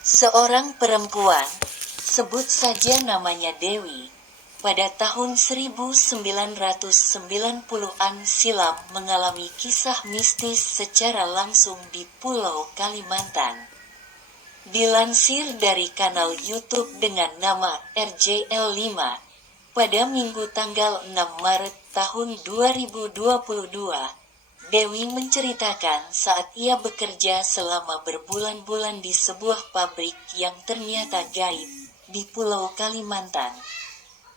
Seorang perempuan, sebut saja namanya Dewi, pada tahun 1990-an silam mengalami kisah mistis secara langsung di Pulau Kalimantan. Dilansir dari kanal YouTube dengan nama RJL5, pada Minggu tanggal 6 Maret tahun 2022, Dewi menceritakan saat ia bekerja selama berbulan-bulan di sebuah pabrik yang ternyata gaib di Pulau Kalimantan.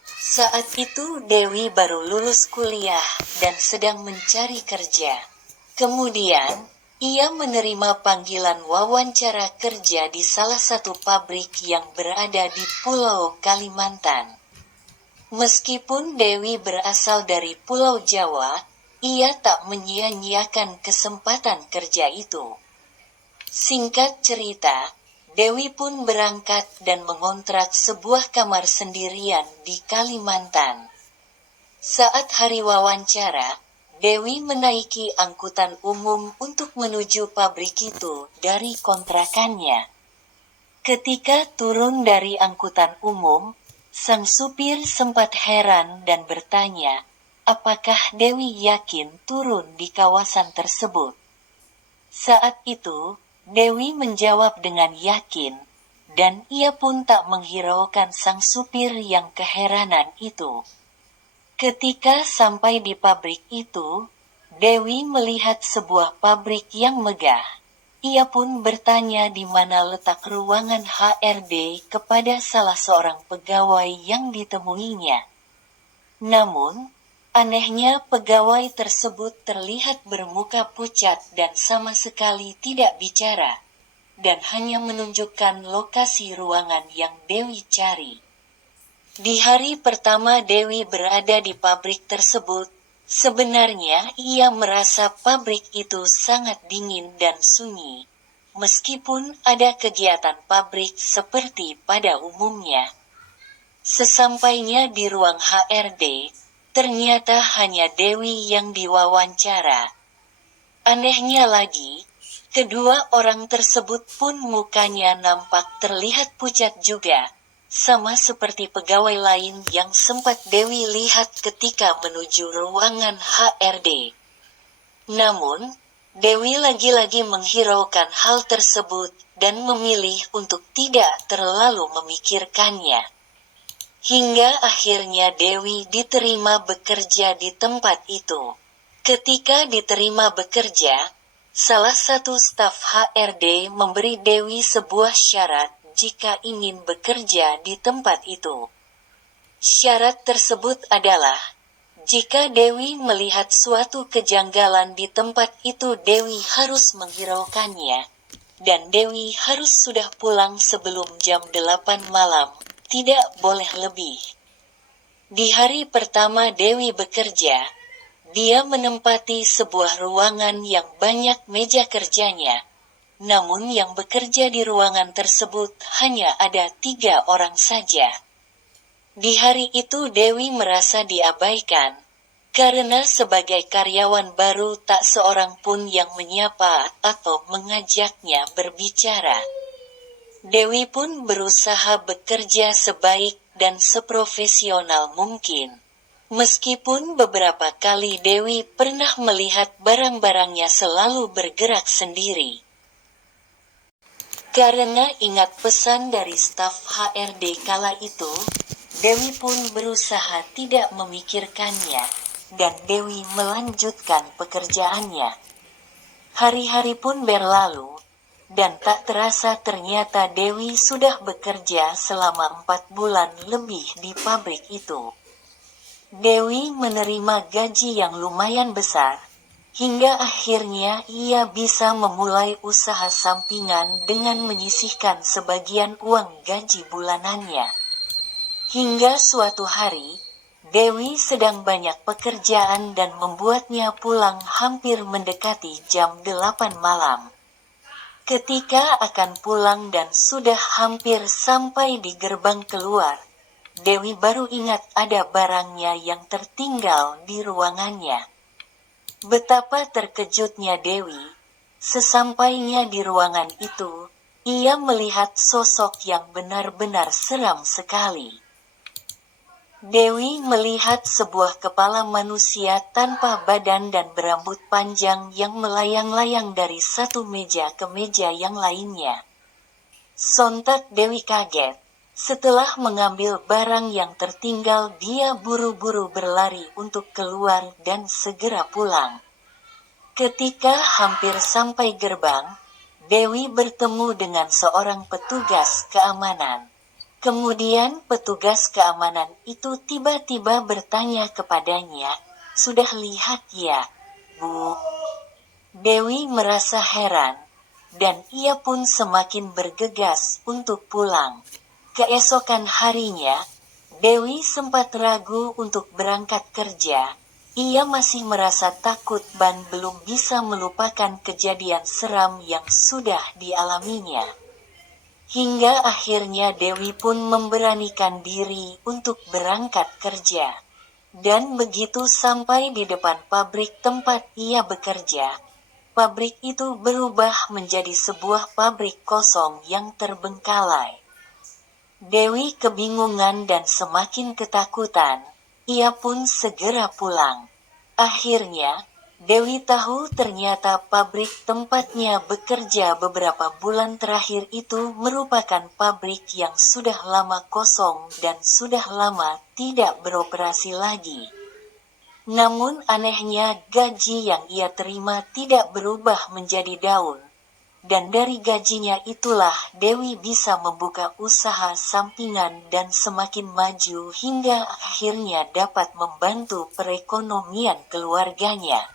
Saat itu Dewi baru lulus kuliah dan sedang mencari kerja. Kemudian, ia menerima panggilan wawancara kerja di salah satu pabrik yang berada di Pulau Kalimantan. Meskipun Dewi berasal dari Pulau Jawa, ia tak menyia-nyiakan kesempatan kerja itu. Singkat cerita, Dewi pun berangkat dan mengontrak sebuah kamar sendirian di Kalimantan. Saat hari wawancara, Dewi menaiki angkutan umum untuk menuju pabrik itu dari kontrakannya. Ketika turun dari angkutan umum, sang supir sempat heran dan bertanya, apakah Dewi yakin turun di kawasan tersebut? Saat itu, Dewi menjawab dengan yakin, dan ia pun tak menghiraukan sang supir yang keheranan itu. Ketika sampai di pabrik itu, Dewi melihat sebuah pabrik yang megah. Ia pun bertanya di mana letak ruangan HRD kepada salah seorang pegawai yang ditemuinya. Namun, anehnya pegawai tersebut terlihat bermuka pucat dan sama sekali tidak bicara, dan hanya menunjukkan lokasi ruangan yang Dewi cari. Di hari pertama Dewi berada di pabrik tersebut, sebenarnya ia merasa pabrik itu sangat dingin dan sunyi, meskipun ada kegiatan pabrik seperti pada umumnya. Sesampainya di ruang HRD, ternyata hanya Dewi yang diwawancara. Anehnya lagi, kedua orang tersebut pun mukanya nampak terlihat pucat juga, sama seperti pegawai lain yang sempat Dewi lihat ketika menuju ruangan HRD. Namun, Dewi lagi-lagi menghiraukan hal tersebut dan memilih untuk tidak terlalu memikirkannya. Hingga akhirnya Dewi diterima bekerja di tempat itu. Ketika diterima bekerja, salah satu staf HRD memberi Dewi sebuah syarat jika ingin bekerja di tempat itu. Syarat tersebut adalah, jika Dewi melihat suatu kejanggalan di tempat itu Dewi harus menghiraukannya, dan Dewi harus sudah pulang sebelum jam 8 malam, tidak boleh lebih. Di hari pertama Dewi bekerja, dia menempati sebuah ruangan yang banyak meja kerjanya. Namun yang bekerja di ruangan tersebut hanya ada 3 orang saja. Di hari itu Dewi merasa diabaikan, karena sebagai karyawan baru tak seorang pun yang menyapa atau mengajaknya berbicara. Dewi pun berusaha bekerja sebaik dan seprofesional mungkin. Meskipun beberapa kali Dewi pernah melihat barang-barangnya selalu bergerak sendiri. Karena ingat pesan dari staf HRD kala itu, Dewi pun berusaha tidak memikirkannya, dan Dewi melanjutkan pekerjaannya. Hari-hari pun berlalu, dan tak terasa ternyata Dewi sudah bekerja selama 4 bulan lebih di pabrik itu. Dewi menerima gaji yang lumayan besar, hingga akhirnya ia bisa memulai usaha sampingan dengan menyisihkan sebagian uang gaji bulanannya. Hingga suatu hari, Dewi sedang banyak pekerjaan dan membuatnya pulang hampir mendekati jam 8 malam. Ketika akan pulang dan sudah hampir sampai di gerbang keluar, Dewi baru ingat ada barangnya yang tertinggal di ruangannya. Betapa terkejutnya Dewi. Sesampainya di ruangan itu, Ia melihat sosok yang benar-benar seram sekali. Dewi melihat sebuah kepala manusia tanpa badan dan berambut panjang yang melayang-layang dari satu meja ke meja yang lainnya. Sontak Dewi kaget. Setelah mengambil barang yang tertinggal, dia buru-buru berlari untuk keluar dan segera pulang. Ketika hampir sampai gerbang, Dewi bertemu dengan seorang petugas keamanan. Kemudian petugas keamanan itu tiba-tiba bertanya kepadanya, "Sudah lihat ya, Bu?" Dewi merasa heran, dan ia pun semakin bergegas untuk pulang. Keesokan harinya, Dewi sempat ragu untuk berangkat kerja. Ia masih merasa takut dan belum bisa melupakan kejadian seram yang sudah dialaminya. Hingga akhirnya Dewi pun memberanikan diri untuk berangkat kerja. Dan begitu sampai di depan pabrik tempat ia bekerja, pabrik itu berubah menjadi sebuah pabrik kosong yang terbengkalai. Dewi kebingungan dan semakin ketakutan. Ia pun segera pulang. Akhirnya, Dewi tahu ternyata pabrik tempatnya bekerja beberapa bulan terakhir itu merupakan pabrik yang sudah lama kosong dan sudah lama tidak beroperasi lagi. Namun anehnya gaji yang ia terima tidak berubah menjadi daun. Dan dari gajinya itulah Dewi bisa membuka usaha sampingan dan semakin maju hingga akhirnya dapat membantu perekonomian keluarganya.